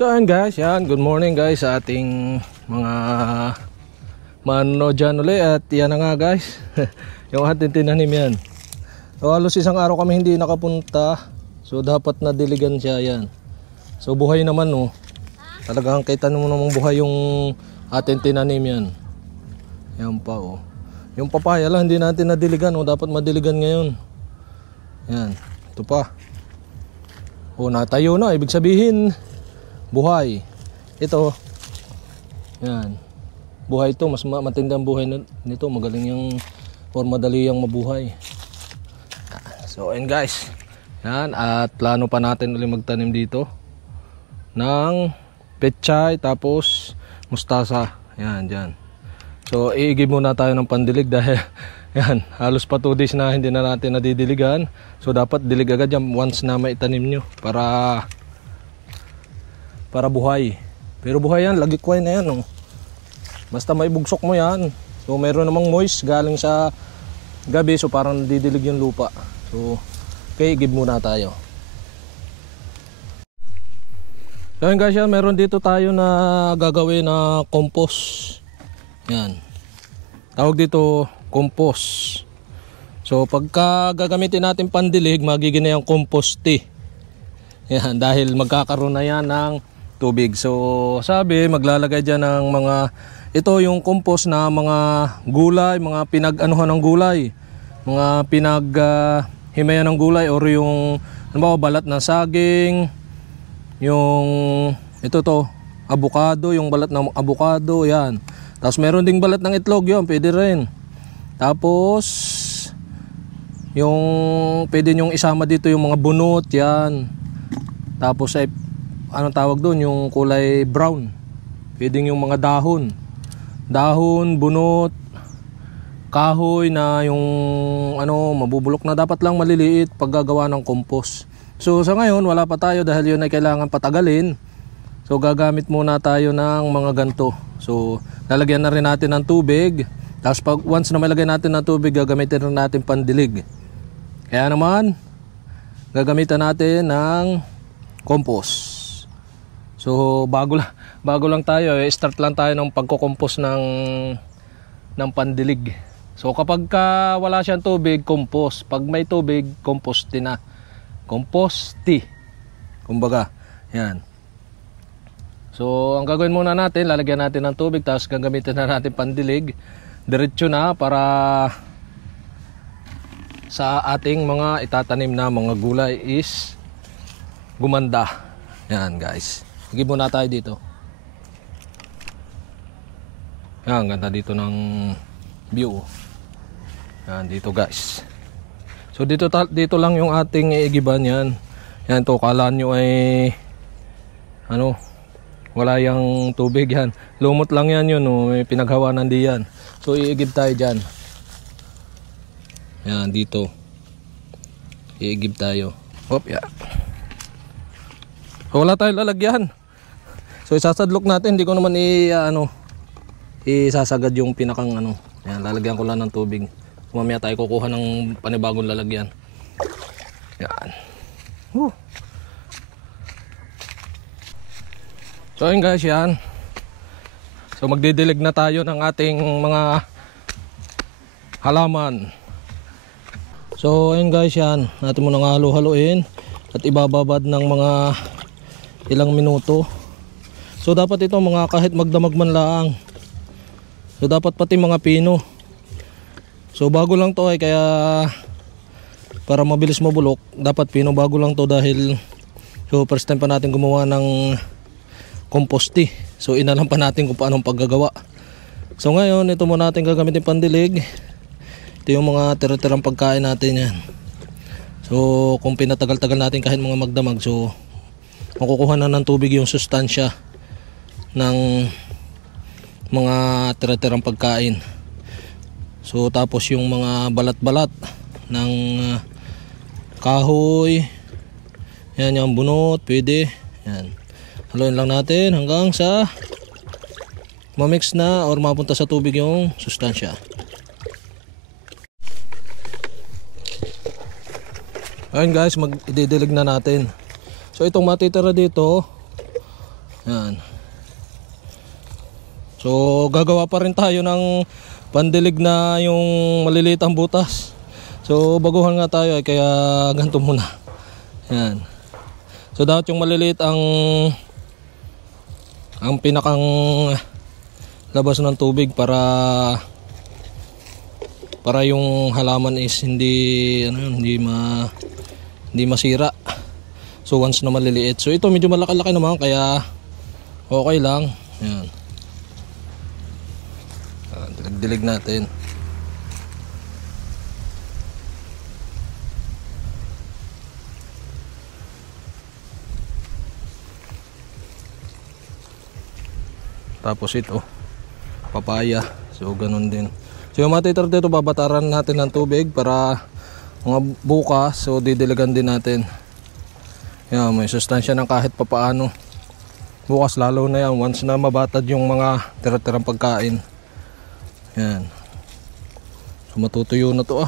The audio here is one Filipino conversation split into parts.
So ayun guys, yan, good morning guys sa ating mga mano dyan ulit. At yan na nga guys, yung ating tinanim yan. So halos isang araw kami hindi nakapunta. So dapat nadiligan siya yan. So buhay naman oh. Talagang kita mo namang buhay yung ating tinanim yan. Yan pa oh. Yung papaya lang hindi natin nadiligan oh. Dapat madiligan ngayon. Yan, ito pa. Oh, natayo na, ibig sabihin buhay. Ito. Yan. Buhay ito, mas matindang buhay nito, magaling yung or madali yung mabuhay. So, ayun guys. Yan, at plano pa natin ulit magtanim dito ng pechay tapos mustasa. Yan, diyan. So, iigib muna tayo ng pandilig dahil yan, halos pa 2 days na hindi na natin nadidiligan. So dapat dilig agad yan once na maitanim nyo para buhay. Pero buhay yan, lagi kway na yan oh. Basta may bugsok mo yan. So mayroon namang moist galing sa gabi, so parang nadidilig yung lupa. So okay, give muna tayo. So yun guys, yan, meron dito tayo na gagawin na compost. Yan, tawag dito compost. So pagka gagamitin natin pandilig, magiging na yung compost tea. Yan, dahil magkakaroon na yan ng tubig. So sabi, maglalagay dyan ng mga, ito yung compost na mga gulay, mga pinag-anuhan ng gulay, mga pinag-himayan ng gulay, or yung ano ba, balat ng saging, yung ito to, avocado, yung balat ng avocado, yan. Tapos meron ding balat ng itlog, yun, pwede rin. Tapos yung pwede nyong isama dito yung mga bunot, yan. Tapos ay anong tawag doon, yung kulay brown. Pwede yung mga dahon, bunot, kahoy na yung ano mabubulok na, dapat lang maliliit paggagawa ng compost. So sa ngayon wala pa tayo dahil yun ay kailangan patagalin. So gagamit muna tayo ng mga ganto. So lalagyan na rin natin ng tubig. Tapos pag once na malagay natin ng tubig, gagamitin rin natin pandilig. Kaya naman, gagamitan natin ng compost. So bago lang tayo, start lang tayo ng pagko-compost ng pandilig. So kapag wala siyang tubig, compost. Pag may tubig, compost din na. Compost tea. Kumbaga, yan. So ang gagawin muna natin, lalagyan natin ng tubig, tapos gagamitin na natin pandilig. Diretso na para sa ating mga itatanim na mga gulay is gumanda. Yan guys, higib muna tayo dito. Yan, ganda dito ng view. Yan dito guys. So dito lang yung ating iigiban. Yan, yan to, kala nyo ay ano, wala yung tubig. Yan, lumot lang yan yun oh. May pinaghawanan di yan. So iigib tayo dyan. Yan dito, iigib tayo. Hop, yan. So wala tayong lalagyan. So isasadlok natin. Hindi ko naman isasagad yung pinakang ano. Yan, lalagyan ko lang ng tubig. Mamaya tayo kukuha ng panibagong lalagyan. Yan. So ayun guys, yan. So magdidilig na tayo ng ating mga halaman. So ayun guys, yan. Natin muna nga halo-haloin at ibababad ng mga ilang minuto. So dapat ito mga kahit magdamag man lang. So dapat pati mga pino. So bago lang to ay kaya para mabilis mabulok, dapat pino bago lang to dahil so first time pa natin gumawa ng compost tea. So inalam pa natin kung paano paggagawa. So ngayon ito muna natin gagamitin pandilig. Ito yung mga tira-tirang pagkain natin yan. So kung pinatagal-tagal natin kahit mga magdamag, so makukuha na ng tubig yung sustansya ng mga tira-tirang pagkain. So tapos yung mga balat-balat ng kahoy, yan yung bunot, pwede. Yan, haluin lang natin hanggang sa mamix na or mapunta sa tubig yung sustansya. Ayun guys, mag-ididilig na natin. So itong matitira dito, Yan. So gagawa pa rin tayo ng pandilig na yung maliliit ang butas. So baguhan nga tayo kaya ganito muna. Yan. So dapat yung maliliit ang pinakang labas ng tubig para yung halaman is hindi masira. So once na maliliit. So ito medyo malaki-laki naman kaya okay lang. Yan. Dilig natin. Tapos ito, papaya. So ganun din. So yung matitira dito, babataran natin ng tubig para mga bukas. So didiligan din natin. Yan, may sustansya ng kahit papaano. Bukas lalo na yan, once na mabatad yung mga tira-tirang pagkain. Yan. So matutuyo na to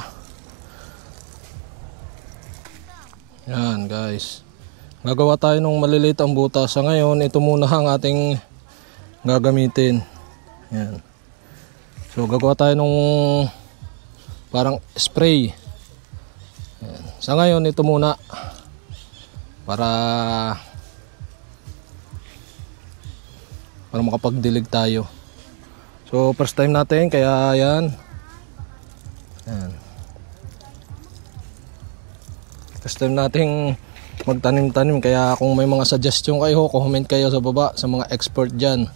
Yan guys. Gagawa tayo ng maliliit ang butas. Sa ngayon, ito muna ang ating gagamitin. Yan. So gagawa tayo ng parang spray. Yan. Sa ngayon, ito muna. Para makapagdilig tayo. So first time natin kaya yan. First time nating magtanim-tanim kaya kung may mga suggestion kayo, comment kayo sa baba sa mga expert dyan.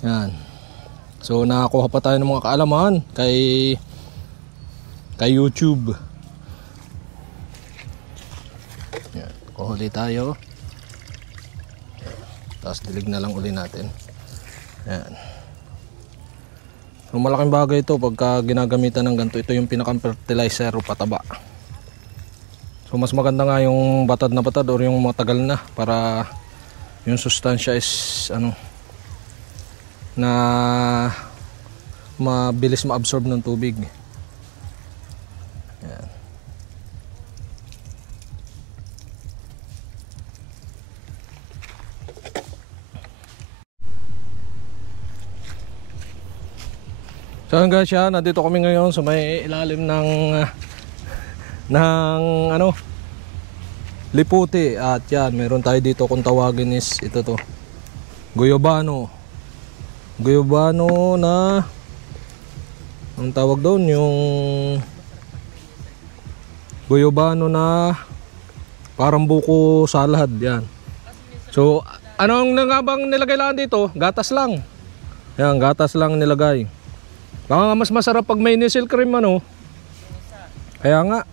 Yan. So nakakuha pa tayo ng mga kaalaman kay YouTube. Yan. Kuhuli tayo. Tapos dilig na lang uli natin. Yan. So malaking bagay ito pagka ginagamitan ng ganito. Ito yung pinakang fertilizer o pataba. So mas maganda nga yung batad na batad or yung matagal na para yung sustansya is na mabilis ma-absorb ng tubig. Yan. So guys, nandito kami ngayon sa may ilalim ng liputi. At yan, meron tayo dito kung tawagin is ito to, guyabano na ang tawag doon, yung guyabano na parang buko salad. Yan. So anong nga bang nilagay lang dito? Gatas lang. Yan, gatas lang nilagay. Baka mas masarap pag may nisil cream Kaya nga.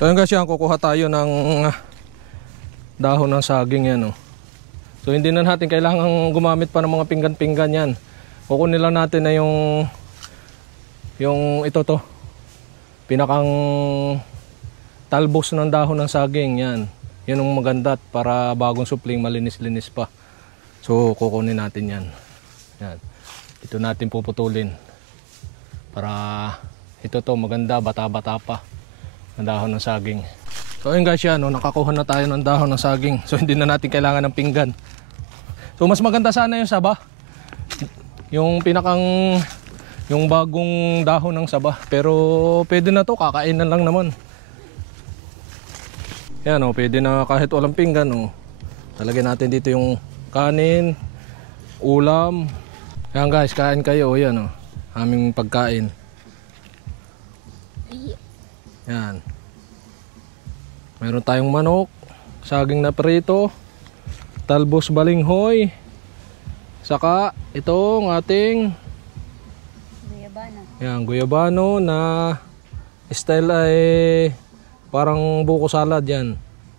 So yun guys, kukuha tayo ng dahon ng saging yan So hindi na natin kailangan gumamit pa ng mga pinggan-pinggan yan. Kukunin lang natin na yung ito pinakang talbos ng dahon ng saging yan. Yan ang maganda para bagong supling malinis-linis pa. So kukunin natin yan. Yan. Ito natin puputulin. Para ito maganda, bata-bata pa. Ang dahon ng saging. So ayun guys, nakakuha na tayo ng dahon ng saging. So hindi na natin kailangan ng pinggan. So mas maganda sana yung saba. Yung yung bagong dahon ng saba. Pero pwede na to, kakainan lang naman. Yan pwede na kahit walang pinggan Talagyan natin dito yung kanin, ulam. Yan guys, kain kayo. Yan aming pagkain. Yan. Meron tayong manok, saging na prito, talbos balinghoy, saka itong ating guyabano. Yan, guyabano na style ay parang buko salad yan.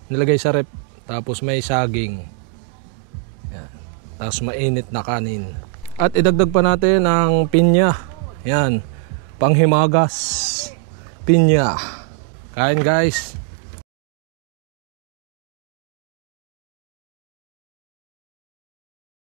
Nilagay sa rep. Tapos may saging. Yan. Tapos mainit na kanin. At idagdag pa natin ang pinya. Yan. Panghimagas. Pinya. Kain guys.